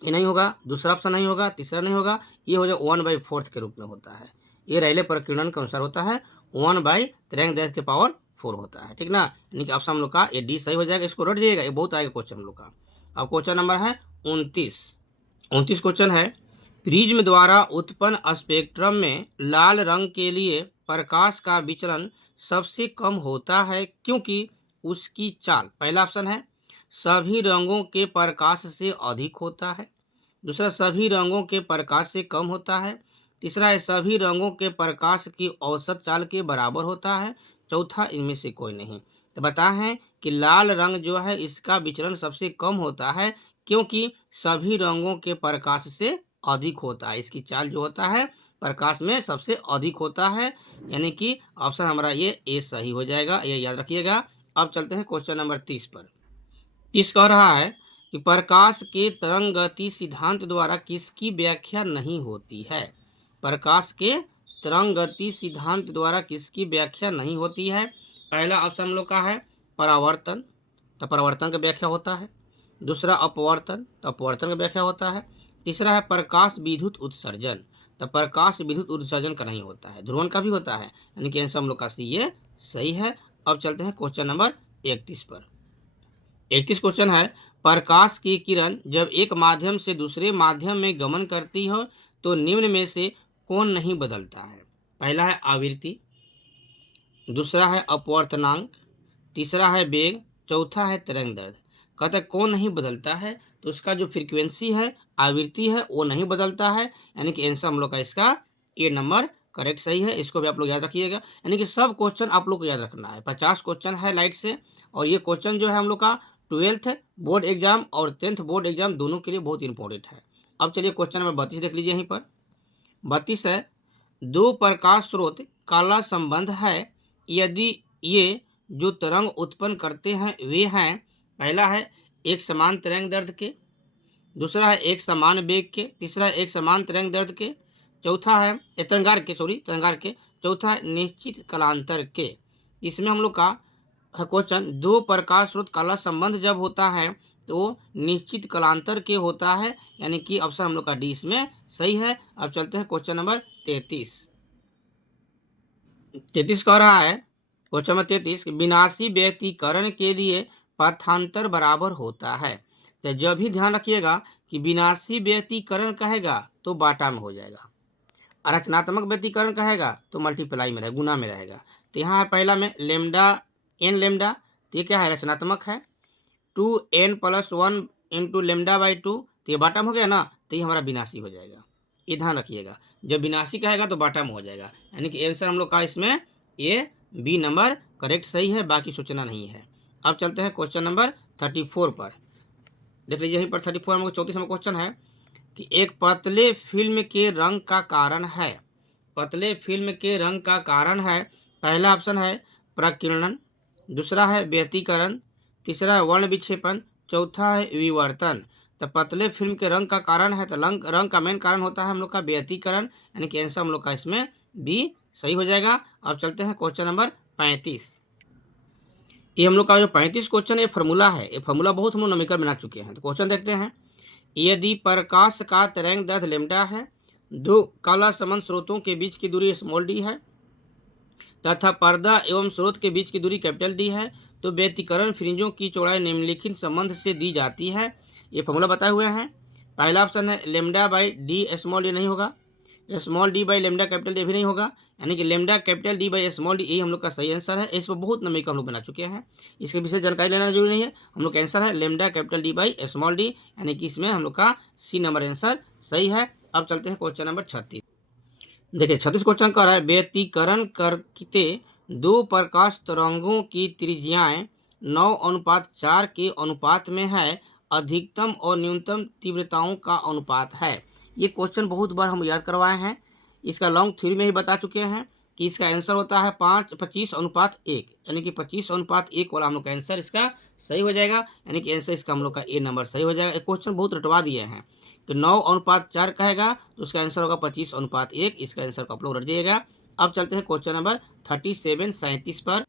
ये नहीं होगा, दूसरा ऑप्शन नहीं होगा, तीसरा नहीं होगा, ये हो जाए 1/4 के रूप में होता है। ये रैले प्रकीर्णन के अनुसार होता है, 1/10⁴ होता है, ठीक ना। यानी कि ऑप्शन हम लोग का ये डी सही हो जाएगा। इसको रट जाइएगा, ये बहुत आएगा क्वेश्चन हम लोग का। अब क्वेश्चन नंबर है 29 क्वेश्चन है, प्रिज्म द्वारा उत्पन्न स्पेक्ट्रम में लाल रंग के लिए प्रकाश का विचलन सबसे कम होता है क्योंकि उसकी चाल, पहला ऑप्शन है सभी रंगों के प्रकाश से अधिक होता है, दूसरा सभी रंगों के प्रकाश से कम होता है, तीसरा है सभी रंगों के प्रकाश की औसत चाल के बराबर होता है, चौथा इनमें से कोई नहीं। तो बता है कि लाल रंग जो है इसका विचलन सबसे कम होता है क्योंकि सभी रंगों के प्रकाश से अधिक होता है, इसकी चाल जो होता है प्रकाश में सबसे अधिक होता है। यानी कि ऑप्शन हमारा ये ए सही हो जाएगा, ये याद रखिएगा। अब चलते हैं क्वेश्चन नंबर 30 पर। 30 कह रहा है कि प्रकाश के तरंग गति सिद्धांत द्वारा किसकी व्याख्या नहीं होती है। प्रकाश के तरंग गति सिद्धांत द्वारा किसकी व्याख्या नहीं होती है। पहला ऑप्शन हम लोग का है परावर्तन, तो परावर्तन की व्याख्या होता है। दूसरा अपवर्तन, तो अपवर्तन की व्याख्या होता है। तीसरा है प्रकाश विद्युत उत्सर्जन, तो प्रकाश विद्युत उत्सर्जन का नहीं होता है, ध्रुवण का भी होता है। यानी कि आंसर हम लोग का सी ये सही है। अब चलते हैं क्वेश्चन नंबर 31 पर। 31 क्वेश्चन है, प्रकाश की किरण जब एक माध्यम से दूसरे माध्यम में गमन करती हो तो निम्न में से कौन नहीं बदलता है। पहला है आवृत्ति, दूसरा है अपवर्तनांक, तीसरा है वेग, चौथा है तरंग दैर्ध्य। कहते हैं कौन नहीं बदलता है, तो उसका जो फ्रीक्वेंसी है, आवृत्ति है, वो नहीं बदलता है। यानी कि आंसर हम लोग का इसका ए नंबर करेक्ट सही है। इसको भी आप लोग याद रखिएगा। यानी कि सब क्वेश्चन आप लोग को याद रखना है। 50 क्वेश्चन है लाइट से, और ये क्वेश्चन जो है हम लोग का 12th बोर्ड एग्जाम और 10th बोर्ड एग्जाम दोनों के लिए बहुत इंपॉर्टेंट है। अब चलिए क्वेश्चन नंबर 32 देख लीजिए। यहीं पर 32 है, दो प्रकाश स्रोत काला संबंध है यदि ये जो तरंग उत्पन्न करते हैं वे हैं, पहला है एक समान तरंग दैर्ध्य के, दूसरा है एक समान वेग के, तीसरा है एक समान तरंग दैर्ध्य के, चौथा है तरंगार के, चौथा है निश्चित कालांतर के। इसमें हम लोग का क्वेश्चन दो प्रकाश स्रोत काला संबंध जब होता है तो निश्चित कालांतर के होता है। यानी कि ऑप्शन हम लोग का डी इसमें सही है। अब चलते हैं क्वेश्चन नंबर 33 कह रहा है, क्वेश्चन नंबर 33 विनाशी व्यतिकरण के लिए पथांतर बराबर होता है। तो जब भी ध्यान रखिएगा कि विनाशी व्यतिकरण कहेगा तो बाटा में हो जाएगा, और रचनात्मक व्यतिकरण कहेगा तो मल्टीप्लाई में रहेगा, गुना में रहेगा। तो यहाँ पहला में लेमडा एन लेमडा, तो ये क्या है रचनात्मक है। 2n+1 इंटू लेमडा/2, तो ये बाटा में हो गया ना, तो ये हमारा विनाशी हो जाएगा। ये ध्यान रखिएगा, जब विनाशी कहेगा तो बाटा में हो जाएगा। यानी कि आंसर हम लोग का इसमें ये बी नंबर करेक्ट सही है, बाकी सोचना नहीं है। अब चलते हैं क्वेश्चन नंबर 34 पर। देख लीजिए यहीं पर 34 हम लोग 34 नंबर क्वेश्चन है कि एक पतले फिल्म के रंग का कारण है। पतले फिल्म के रंग का कारण है, पहला ऑप्शन है प्रकीर्णन, दूसरा है व्यतिकरण, तीसरा है वर्ण विक्षेपण, चौथा है विवर्तन। तो पतले फिल्म के रंग का कारण है, तो रंग का मेन कारण होता है हम लोग का व्यतिकरण। यानी कि आंसर हम लोग का इसमें बी सही हो जाएगा। अब चलते हैं क्वेश्चन नंबर 35। ये हम लोग का जो 35 क्वेश्चन ये फार्मूला है, ये फार्मूला बहुत हम लोग नमिकर बना चुके हैं। तो क्वेश्चन देखते हैं, यदि प्रकाश का तरंग दैर्ध्य लेमडा है, दो काला संबंध स्रोतों के बीच की दूरी स्मॉल डी है तथा पर्दा एवं स्रोत के बीच की दूरी कैपिटल डी है, तो व्यतिकरण फ्रिंजों की चौड़ाई निम्नलिखित संबंध से दी जाती है। ये फॉर्मूला बताए हुए हैं। पहला ऑप्शन है लेमडा/डी स्मॉल डी नहीं होगा, small D by lambda capital D भी नहीं होगा। यानी कि lambda capital D by small D, ये हम लोग का सही आंसर है। इस पर बहुत नंबर का हम लोग बना चुके हैं, इसके विशेष जानकारी लेना जरूरी नहीं है। हम लोग का आंसर है lambda capital D by small D, यानी कि इसमें हम लोग का सी नंबर आंसर सही है। अब चलते हैं क्वेश्चन नंबर 36। देखिए 36 क्वेश्चन कह रहा है, व्यतिकरण करते दो प्रकाश तरंगों की त्रिज्याएं 9:4 के अनुपात में है, अधिकतम और न्यूनतम तीव्रताओं का अनुपात है। ये क्वेश्चन बहुत बार हम याद करवाए हैं, इसका लॉन्ग थ्योरी में ही बता चुके हैं कि इसका आंसर होता है 25:1, यानी कि 25:1 वाला हम लोग का आंसर इसका सही हो जाएगा, यानी कि आंसर इसका हम लोग का ए नंबर सही हो जाएगा। एक क्वेश्चन बहुत रटवा दिए हैं कि 9:4 कहेगा तो उसका आंसर होगा 25:1, इसका आंसर को आप लोग रट जाइएगा। अब चलते हैं क्वेश्चन नंबर 37 पर।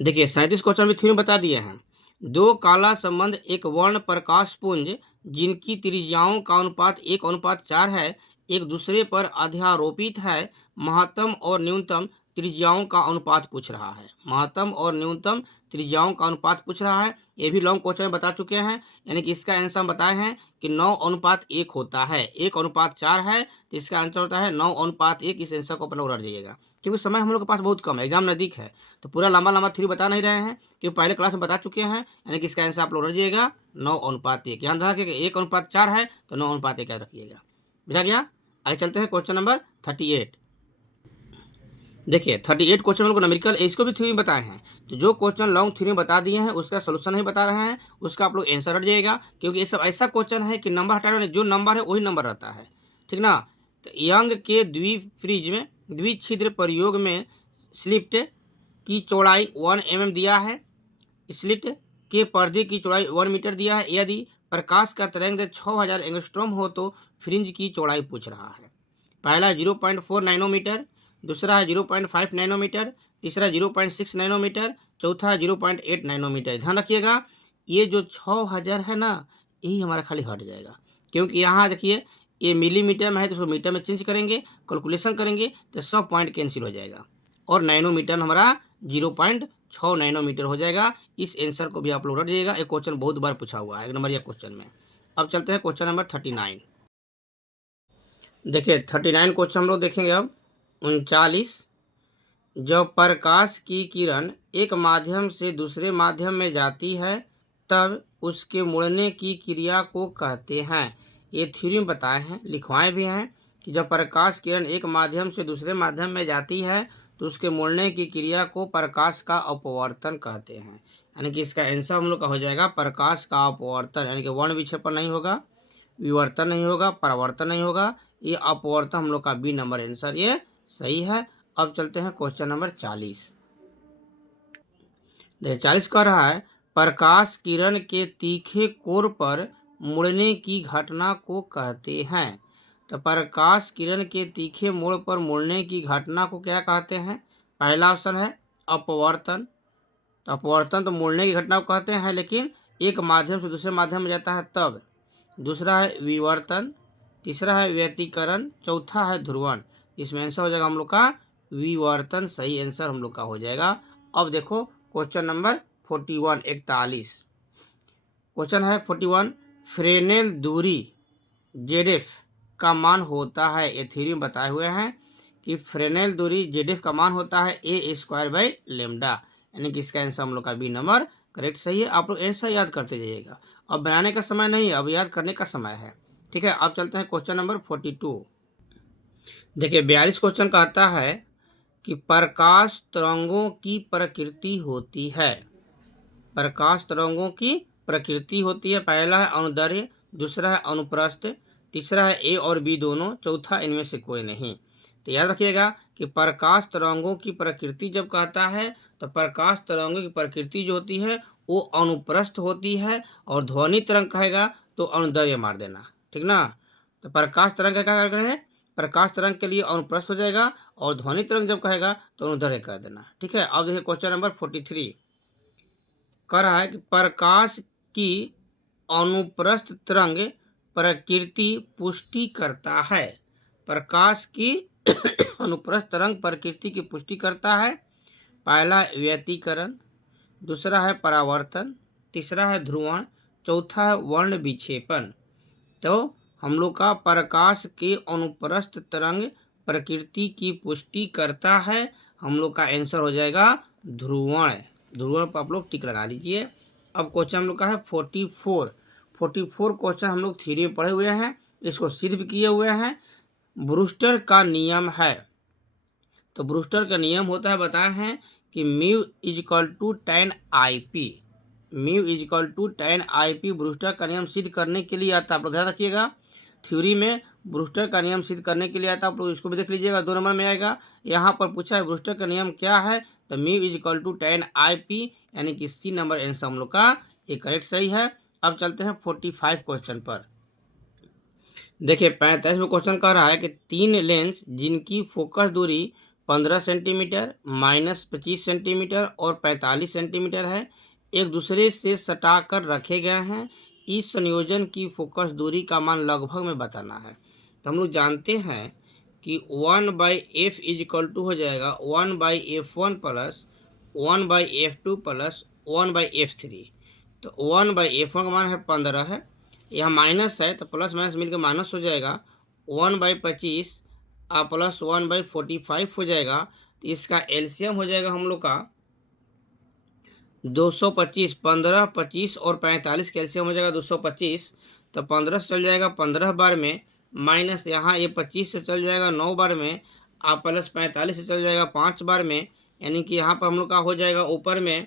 देखिए 37 क्वेश्चन भी थ्योरी बता दिए हैं। दो काला संबंध एक वर्ण प्रकाश पुंज जिनकी त्रिज्याओं का अनुपात 1:4 है, एक दूसरे पर अध्यारोपित है। महत्तम और न्यूनतम त्रिज्याओं का अनुपात पूछ रहा है। महत्तम और न्यूनतम त्रिज्याओं का अनुपात पूछ रहा है। ये भी लॉन्ग क्वेश्चन बता चुके हैं, यानी कि इसका आंसर हम बताए हैं कि 9:1 होता है। 1:4 है तो इसका आंसर होता है 9:1। इस आंसर को अपना रट जाइएगा, क्योंकि समय हम लोग के पास बहुत कम है, एग्जाम नज़दीक है, तो पूरा लंबा लंबा थ्योरी बता नहीं रहे हैं, क्योंकि पहले क्लास में बता चुके हैं। यानी कि इसका आंसर आप लोग रख जाइएगा 9:1। यहाँ ध्यान रखिएगा 1:4 है तो 9:1 याद रखिएगा। बुझा गया। आगे चलते हैं क्वेश्चन नंबर 38। देखिए 38 क्वेश्चन हम लोग न्यूमेरिकल इसको भी थ्योरी बताए हैं, तो जो क्वेश्चन लॉन्ग थ्योरी बता दिए हैं उसका सोल्यूशन नहीं बता रहे हैं, उसका आप लोग आंसर हट जाइएगा, क्योंकि ये सब ऐसा क्वेश्चन है कि नंबर हटाने जो नंबर है वही नंबर रहता है, ठीक ना। तो यंग के द्विछिद्र प्रयोग में स्लिट की चौड़ाई 1 mm दिया है, स्लिट के पर्दे की चौड़ाई 1 मीटर दिया है। यदि प्रकाश का तरंग 6000 एंगस्ट्रॉम हो तो फ्रिंज की चौड़ाई पूछ रहा है। पहला 0.4 नैनोमीटर, दूसरा है 0.5 नैनोमीटर, तीसरा 0.6 नैनोमीटर, चौथा 0.8 नैनोमीटर। ध्यान रखिएगा ये जो 6000 है ना, यही हमारा खाली हट जाएगा, क्योंकि यहाँ देखिए ये मिलीमीटर में है तो उसको मीटर में चेंज करेंगे, कैलकुलेशन करेंगे तो सब पॉइंट कैंसिल हो जाएगा, और नैनोमीटर में हमारा 0.6 नैनोमीटर हो जाएगा। इस आंसर को भी आप लोग रट जाइएगा, एक क्वेश्चन बहुत बार पूछा हुआ है 1 नंबर या क्वेश्चन में। अब चलते हैं क्वेश्चन नंबर 39। देखिए 39 क्वेश्चन हम लोग देखेंगे अब 39। जब प्रकाश की किरण एक माध्यम से दूसरे माध्यम में जाती है तब उसके मुड़ने की क्रिया को कहते हैं। ये थ्योरी में बताए हैं, लिखवाए भी हैं कि जब प्रकाश किरण एक माध्यम से दूसरे माध्यम में जाती है तो उसके मुड़ने की क्रिया को प्रकाश का अपवर्तन कहते हैं। यानी कि इसका आंसर हम लोग का हो जाएगा प्रकाश का अपवर्तन, यानी कि वर्ण विक्षेपण नहीं होगा, विवर्तन नहीं होगा, परावर्तन नहीं होगा, ये अपवर्तन हम लोग का बी नंबर आंसर ये सही है। अब चलते हैं क्वेश्चन नंबर 40। देखिए 40 कह रहा है प्रकाश किरण के तीखे कोर पर मुड़ने की घटना को कहते हैं। तो प्रकाश किरण के तीखे मोड़ पर मुड़ने की घटना को क्या कहते हैं? पहला ऑप्शन है अपवर्तन, तो अपवर्तन तो मुड़ने की घटना को कहते हैं, लेकिन एक माध्यम से दूसरे माध्यम में जाता है तब। दूसरा है विवर्तन, तीसरा है व्यतिकरण, चौथा है ध्रुवण। इसमें आंसर हो जाएगा हम लोग का विवर्तन, सही आंसर हम लोग का हो जाएगा। अब देखो क्वेश्चन नंबर 41 क्वेश्चन है 41। फ्रेनेल दूरी जेडेफ का मान होता है, ये थ्योरी में बताए हुए हैं कि फ्रेनेल दूरी जेडेफ का मान होता है a² यानी कि इसका आंसर हम लोग का बी नंबर करेक्ट सही है। आप लोग आंसर याद करते जाइएगा, अब बनाने का समय नहीं, अब याद करने का समय है, ठीक है। अब चलते हैं क्वेश्चन नंबर 42। देखिए 42 क्वेश्चन कहता है कि प्रकाश तरंगों की प्रकृति होती है। प्रकाश तरंगों की प्रकृति होती है। पहला है अनुदैर्ध्य, दूसरा है अनुप्रस्थ, तीसरा है ए और बी दोनों, चौथा इनमें से कोई नहीं। तो याद रखिएगा कि प्रकाश तरंगों की प्रकृति जब कहता है तो प्रकाश तरंगों की प्रकृति जो होती है वो अनुप्रस्थ होती है, और ध्वनि तरंग कहेगा तो अनुदैर्ध्य मार देना, ठीक ना। तो प्रकाश तरंग का क्या करना है, प्रकाश तरंग के लिए अनुप्रस्थ हो जाएगा, और ध्वनि तरंग जब कहेगा तो अनुदैर्ध्य कर देना, ठीक है। अब देखिए क्वेश्चन नंबर 43 कह रहा है कि प्रकाश की अनुप्रस्थ तरंग प्रकृति पुष्टि करता है। प्रकाश की अनुप्रस्थ तरंग प्रकृति की पुष्टि करता है। पहला व्यतिकरण, दूसरा है परावर्तन, तीसरा है ध्रुवण, चौथा है वर्ण विक्षेपण। तो हम लोग का प्रकाश के अनुप्रस्थ तरंग प्रकृति की पुष्टि करता है, हम लोग का आंसर हो जाएगा ध्रुवण। ध्रुवण पर आप लोग टिक लगा लीजिए। अब क्वेश्चन हम लोग का है 44 क्वेश्चन हम लोग थ्योरी में पढ़े हुए हैं, इसको सिद्ध भी किए हुए हैं। ब्रूस्टर का नियम है, तो ब्रूस्टर का नियम होता है बताए हैं कि μ = tan IP। μ = tan IP Brewster का नियम सिद्ध करने के लिए आता है। आप लोग ध्यान रखिएगा थ्योरी में ब्रूस्टर का नियम सिद्ध करने के लिए आता है, आप लोग इसको भी देख लीजिएगा। 2 नंबर में आएगा, यहाँ पर पूछा है ब्रूस्टर का नियम क्या है, तो mu is equal to tan IP, यानी कि सी नंबर आंसर हम लोग का ये करेक्ट सही है। अब चलते हैं 45 क्वेश्चन पर। देखिए 45 में क्वेश्चन कह रहा है कि 3 लेंस जिनकी फोकस दूरी 15 सेंटीमीटर, -25 सेंटीमीटर और 45 सेंटीमीटर है, एक दूसरे से सटाकर रखे गए हैं। इस संयोजन की फोकस दूरी का मान लगभग में बताना है। तो हम लोग जानते हैं कि 1/f इज इक्वल टू हो जाएगा 1/f1 plus 1/f2 plus 1/f3। तो 1/f1 का मान है 15 है, यहाँ माइनस है तो प्लस माइनस मिलकर माइनस हो जाएगा। 1/25 प्लस 1/45 हो जाएगा, तो इसका एलसीएम हो जाएगा हम लोग का 225। 15, 25 और 45 का एलसीएम हो जाएगा 225। तो 15 से चल जाएगा 15 बार में, माइनस यहाँ ये 25 से चल जाएगा 9 बार में, प्लस 45 से चल जाएगा 5 बार में, यानी कि यहाँ पर हम लोग का हो जाएगा ऊपर में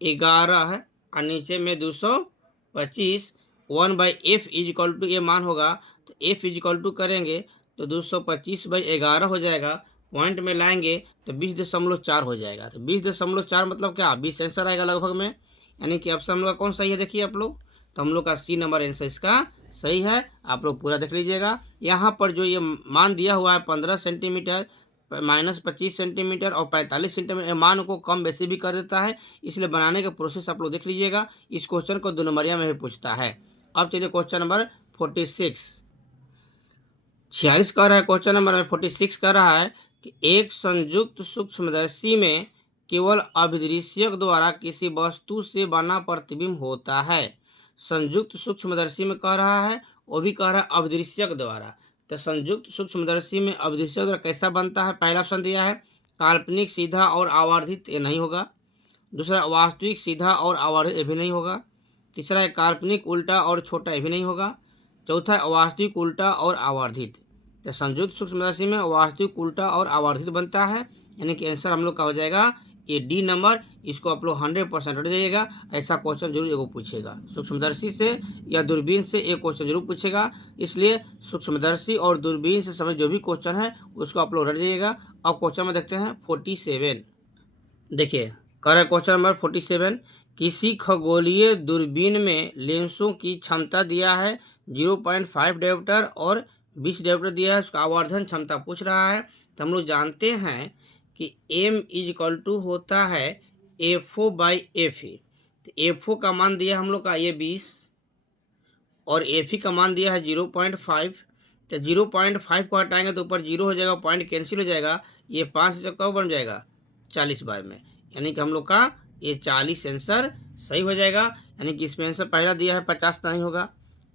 11 और नीचे में 225। 1/f इज इक्वल टू ये मान होगा, तो f इज इक्वल टू करेंगे तो 225/11 हो जाएगा। पॉइंट में लाएंगे तो 20.4 हो जाएगा। तो 20.4 मतलब क्या, 20 आंसर आएगा लगभग में, यानी कि ऑप्शन हम लोग का कौन सही है देखिए आप लोग। तो हम लोग का सी नंबर आंसर इसका सही है। आप लोग पूरा देख लीजिएगा। यहाँ पर जो ये मान दिया हुआ है 15 सेंटीमीटर, -25 सेंटीमीटर और 45 सेंटीमीटर, मान को कम बेसी भी कर देता है, इसलिए बनाने का प्रोसेस आप लोग देख लीजिएगा। इस क्वेश्चन को 2 नंबरिया में भी पूछता है। अब चलिए क्वेश्चन नंबर 46। 46 कह रहा है, क्वेश्चन नंबर 46 कह रहा है कि एक संयुक्त सूक्ष्मदर्शी में केवल अभिदृश्यक द्वारा किसी वस्तु से बना प्रतिबिंब होता है। संयुक्त सूक्ष्मदर्शी में कह रहा है, वो भी कह रहा है अभिदृश्यक द्वारा। तो संयुक्त सूक्ष्मदर्शी में अभिदृश्यक द्वारा कैसा बनता है, पहला ऑप्शन दिया है काल्पनिक सीधा और आवर्धित, ये नहीं होगा। दूसरा वास्तविक सीधा और आवर्धित, ये भी नहीं होगा। तीसरा है काल्पनिक उल्टा और छोटा, ये भी नहीं होगा। चौथा है वास्तविक उल्टा और आवर्धित। तो संयुक्त सूक्ष्मदर्शी में वास्तविक उल्टा और आवर्धित बनता है, यानी कि आंसर हम लोग का हो जाएगा ये डी नंबर। इसको आप लोग 100% रट जाइएगा। ऐसा क्वेश्चन जरूर एगो पूछेगा, सूक्ष्मदर्शी से या दूरबीन से एक क्वेश्चन जरूर पूछेगा, इसलिए सूक्ष्मदर्शी और दूरबीन से समय जो भी क्वेश्चन है उसको आप लोग रट जाइएगा। अब क्वेश्चन में देखते हैं 47। देखिए कह रहा है क्वेश्चन नंबर 47, किसी खगोलीय दूरबीन में लेंसों की क्षमता दिया है 0.5 डायोप्टर और 20 डायोप्टर दिया है, उसका आवर्धन क्षमता पूछ रहा है। तो हम लोग जानते हैं कि m इज इक्वल टू होता है FO/FE। तो FO का मान दिया हम लोग का ये 20 और FE का मान दिया है 0.5। तो 0.5 को हटाएंगे तो ऊपर 0 हो जाएगा, पॉइंट कैंसिल हो जाएगा। ये 5 से कब बन जाएगा 40 बार में, यानी कि हम लोग का ये 40 आंसर सही हो जाएगा। यानी कि इसमें आंसर पहला दिया है 50 नहीं होगा,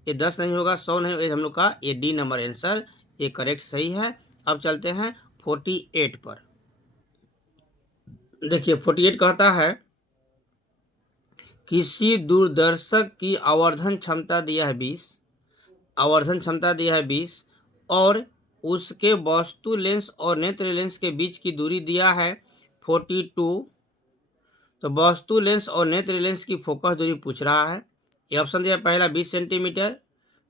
ये 10 नहीं होगा, 100 नहीं होगा, हम लोग का ये डी नंबर आंसर ये करेक्ट सही है। अब चलते हैं 48 पर। देखिए 48 कहता है किसी दूरदर्शक की आवर्धन क्षमता दिया है 20, आवर्धन क्षमता दिया है 20 और उसके वस्तु लेंस और नेत्र लेंस के बीच की दूरी दिया है 42। तो वस्तु लेंस और नेत्र लेंस की फोकस दूरी पूछ रहा है। ये ऑप्शन दिया पहला 20 सेंटीमीटर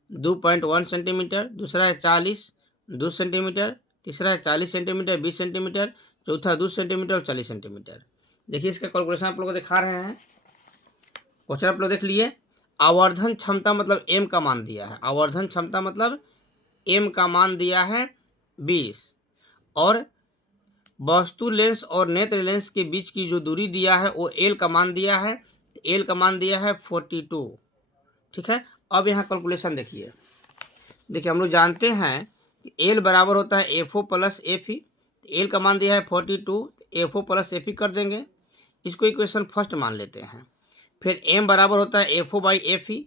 2.1 सेंटीमीटर, दूसरा है 40 2 सेंटीमीटर, तीसरा है 40 सेंटीमीटर 20 सेंटीमीटर, चौथा 2 सेंटीमीटर और 40 सेंटीमीटर। देखिए इसका कैलकुलेशन आप लोग को दिखा रहे हैं। क्वेश्चन आप लोग देख लिए। आवर्धन क्षमता मतलब m का मान दिया है, आवर्धन क्षमता मतलब m का मान दिया है 20 और वस्तु लेंस और नेत्र लेंस के बीच की जो दूरी दिया है वो l का मान दिया है, l का मान दिया है 42। ठीक है, अब यहाँ कैलकुलेशन देखिए। देखिए हम लोग जानते हैं कि l बराबर होता है FO प्लस FE। l का मान दिया है 42, FO प्लस FE कर देंगे, इसको इक्वेशन फर्स्ट मान लेते हैं। फिर m बराबर होता है FO/FE,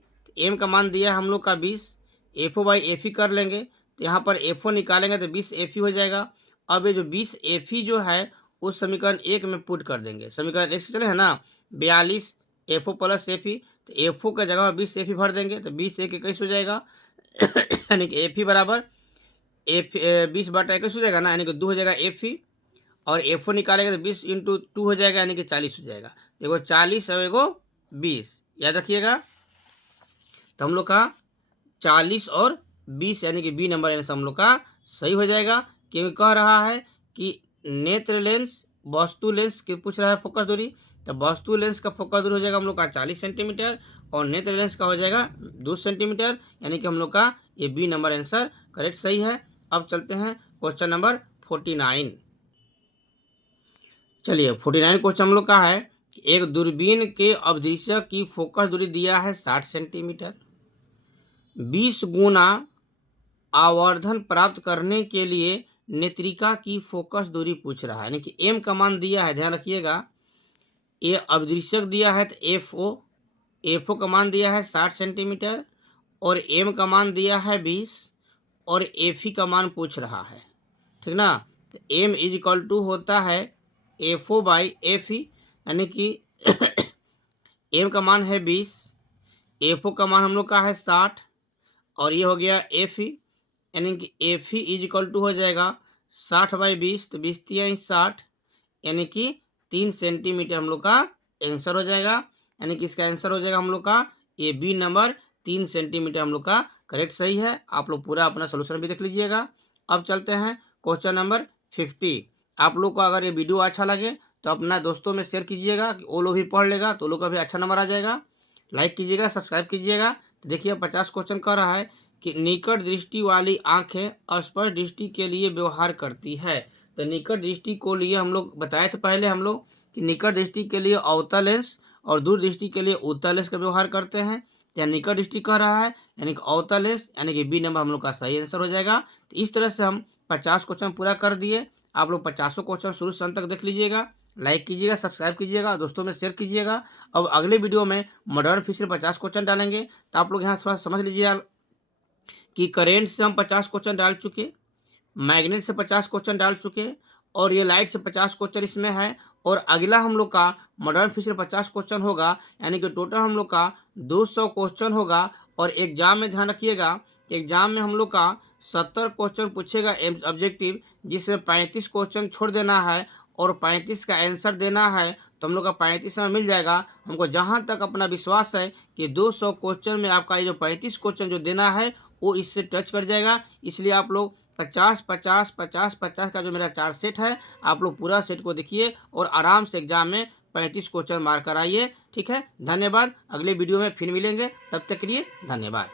m का मान दिया है हम लोग का 20, FO/FE कर लेंगे, तो यहाँ पर FO निकालेंगे तो 20 FE हो जाएगा। अब ये जो 20 FE जो है उस समीकरण 1 में पुट कर देंगे, समीकरण 1 से चले हैं ना 42 FO प्लस FE, तो FO का जगह 20 FE भर देंगे तो 20 1 21 हो जाएगा, यानी कि FE बराबर 20/21 हो जाएगा ना, यानी कि 2 हो जाएगा FE और FO निकालेंगे तो 20 × 2 हो जाएगा, यानी कि 40 हो जाएगा। देखो 40 और एगो 20 याद रखिएगा। तो हम लोग का 40 और 20 यानी कि बी नंबर आंसर हम लोग का सही हो जाएगा। क्योंकि कह रहा है कि नेत्र लेंस वस्तु लेंस की पूछ रहा है फोकस दूरी, तो वस्तु लेंस का फोकस दूरी हो जाएगा हम लोग का 40 सेंटीमीटर और नेत्र लेंस का हो जाएगा 2 सेंटीमीटर, यानी कि हम लोग का ये बी नंबर आंसर करेक्ट सही है। अब चलते हैं क्वेश्चन नंबर 49। चलिए 49 क्वेश्चन हम लोग का है कि एक दूरबीन के अवधि की फोकस दूरी दिया है 60 सेंटीमीटर, 20 गुना आवर्धन प्राप्त करने के लिए नेत्रिका की फोकस दूरी पूछ रहा है, यानी कि एम का मान दिया है, ध्यान रखिएगा। ये अवधि दिया है तो एफ ओ का मान दिया है 60 सेंटीमीटर और एम का मान दिया है 20 और एफ ई का मान पूछ रहा है, ठीक ना। तो एम इज इक्वल टू होता है F O by F E, यानी कि एम का मान है 20, एफ ओ का मान हम लोग का है 60 और ये हो गया एफ ई, यानी कि F E is equal to हो जाएगा 60/20, तो 20×3 = 60, यानी कि 3 सेंटीमीटर हम लोग का आंसर हो जाएगा। यानी कि इसका आंसर हो जाएगा हम लोग का ए बी नंबर 3 सेंटीमीटर हम लोग का करेक्ट सही है। आप लोग पूरा अपना सोल्यूशन भी देख लीजिएगा। अब चलते हैं क्वेश्चन नंबर 50। आप लोग को अगर ये वीडियो अच्छा लगे तो अपना दोस्तों में शेयर कीजिएगा कि वो लोग भी पढ़ लेगा तो लोग का भी अच्छा नंबर आ जाएगा। लाइक कीजिएगा, सब्सक्राइब कीजिएगा। तो देखिए 50 क्वेश्चन कर रहा है कि निकट दृष्टि वाली आंखें स्पष्ट दृष्टि के लिए व्यवहार करती है। तो निकट दृष्टि को लिए हम लोग बताए थे पहले हम लोग कि निकट दृष्टि के लिए अवतल लेंस और दूर दृष्टि के लिए उत्तल लेंस का व्यवहार करते हैं। या निकट दृष्टि कह रहा है यानी कि अवतल लेंस, यानी कि बी नंबर हम लोग का सही आंसर हो जाएगा। तो इस तरह से हम 50 क्वेश्चन पूरा कर दिए। आप लोग 50 क्वेश्चन शुरू से अंत तक देख लीजिएगा। लाइक कीजिएगा, सब्सक्राइब कीजिएगा, दोस्तों में शेयर कीजिएगा। अब अगले वीडियो में मॉडर्न फिजिक्स 50 क्वेश्चन डालेंगे। तो आप लोग यहाँ थोड़ा समझ लीजिए कि करेंट से हम 50 क्वेश्चन डाल चुके, मैग्नेट से 50 क्वेश्चन डाल चुके और ये लाइट से 50 क्वेश्चन इसमें है। और अगला हम लोग का मॉडर्न फिजिक्स 50 क्वेश्चन होगा, यानी कि टोटल हम लोग का 200 क्वेश्चन होगा। और एग्जाम में ध्यान रखिएगा कि एग्जाम में हम लोग का 70 क्वेश्चन पूछेगा ऑब्जेक्टिव, जिसमें 35 क्वेश्चन छोड़ देना है और 35 का आंसर देना है। तो हम लोग का 35 में मिल जाएगा। हमको जहाँ तक अपना विश्वास है कि 200 क्वेश्चन में आपका ये जो 35 क्वेश्चन जो देना है वो इससे टच कर जाएगा। इसलिए आप लोग 50-50-50-50 का जो मेरा 4 सेट है, आप लोग पूरा सेट को देखिए और आराम से एग्जाम में 35 क्वेश्चन मार कर आइए। ठीक है, धन्यवाद। अगले वीडियो में फिर मिलेंगे, तब तक के लिए धन्यवाद।